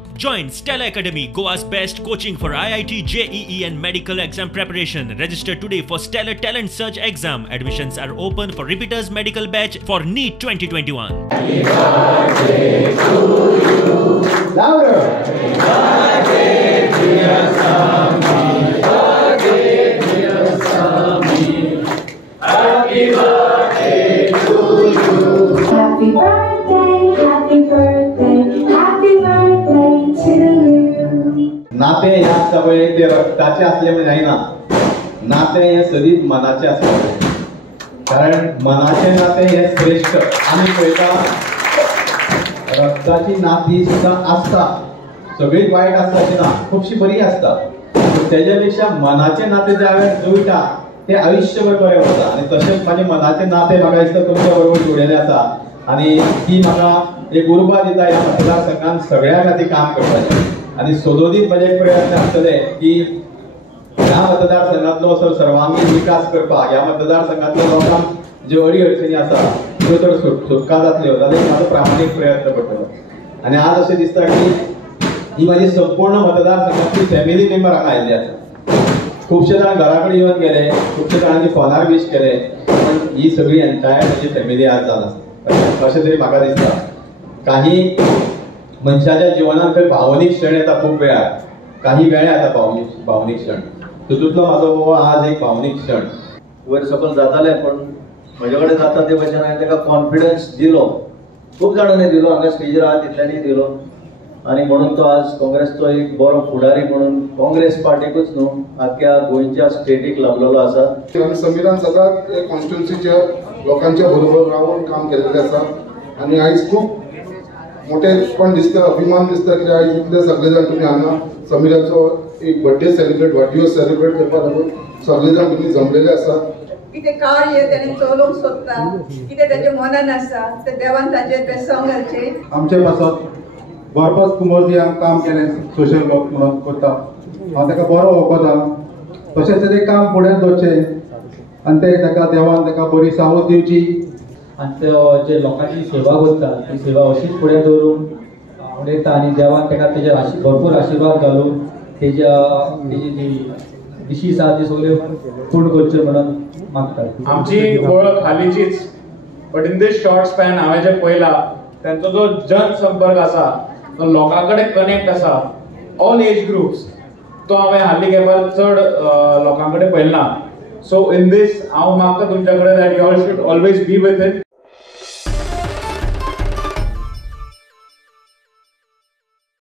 Join Stella Academy, Goa's best coaching for IIT, JEE and medical exam preparation. Register today for Stellar Talent Search exam. Admissions are open for repeaters medical batch for NEET 2021. Happy birthday to you. Louder. Happy birthday, dear Sami. Birthday, dear Sami. Happy birthday to you. Happy birthday, happy birthday, happy birthday to you. नाते ह्या सगळे ते रक्ताचे असले म्हणजे नाही ना, नाते हे सदीच मनाचे असले, कारण मनाचे नाते हे श्रेष्ठ. आम्ही पळयता रक्ताची नाती सुद्धा असता, सगळीच वाईट असता अशी ना, खूपशी बरी असता, त्याच्यापेक्षा मनाचे नाते ज्या वेळेस जुळटा ते आयुष्यभर बरे वता. आणि तसेच माझे मनाचे नाते म्हाका दिसता तुमच्या बरोबर जोडलेले आसा आणि ती म्हाका एक उर्बा दिता ह्या मतदारसंघात सगळ्या खातीर काम करपाचें. आणि सदोदीत म्हजे प्रयत्न आसतले की ह्या मतदारसंघातलो सर्वांगीण विकास करपाक, ह्या मतदारसंघातल्या लोकांक ज्यो अडी अडचणी आसा त्यो जर सुटका जातल्यो जाल्यार म्हाजो प्रामाणीक प्रयत्न पडटलो. आणि आज अशें दिसता की ही माझी संपूर्ण मतदारसंघातली फॅमिली मेंबर हांगा आयिल्ले आसा. खूबशे जाण घरा कडेन येवन गेले, खूबशे जाणांनी फोनार विश केले, पण ही सगळी एंटायर म्हजी फॅमिली आज जावन अशें तरी म्हाका दिसता. काही मनशाच्या जिवनात खंय भावनीक क्षण येता खूब वेळार, काही वेळा येता भावनीक क्षण. तितूंतलो म्हाजो हो आज एक भावनीक क्षण. वयर सकयल जातालें पण म्हजे कडेन जाता ते भशेन हांवें ताका कॉन्फिडन्स दिलो, खूब जाणांनी दिलो, हांगा स्टेजीर आहा तितल्यांनी दिलो. आणि म्हणून तो आज काँग्रेसचो एक बरो फुडारी म्हणून काँग्रेस पार्टीकूच न्हू आख्या गोंयच्या स्टेटीक लाभलेलो आसा. आणि समीरान सदांच कॉन्स्टिट्युन्सीच्या लोकांच्या बरोबर रावून काम केलेलें आसा. आणि आयज खूब मोठेपण दिसता, अभिमान दिसता की आयज इतले सगळे जाण तुम्ही हांगा समीराचो एक बर्थडे सेलिब्रेट, वाडदिवस सेलिब्रेट करपाक लागून सगळे जाण तुम्ही जमलेले आसा. कितें कार्य त्याने चलोवंक सोदता, कितें त्याच्या मनान आसा ते देवान ताचेर बेसांव घालचें. आमचे पासत बरपत कुंवरजी हांवें काम केलें सोशल वर्क म्हणून करता, हांव ताका बरो वळखता. तशेंच तें काम फुडें दवरचें आनी ते ताका देवान ताका बरी सावत दिवची. आनी तो जे लोकांची सेवा करता ती सेवा अशीच फुडें दवरून उडयता आनी देवान ताका तेजे भरपूर आशिर्वाद घालून तेजी जी विशीस आसा ती सगळ्यो पूर्ण करच्यो म्हणून मागता. आमची वळख हालींचीच, but in this short span हांवें जे पळयला तांचो जो जनसंपर्क आसा तो लोकां कडेन कनेक्ट आसा, ऑल एज ग्रुप्स, तो हांवें हालीं तेंपार चड लोकां कडेन पळयला. सो इन दीस हांव मागता तुमच्या कडेन that you all should always be with it.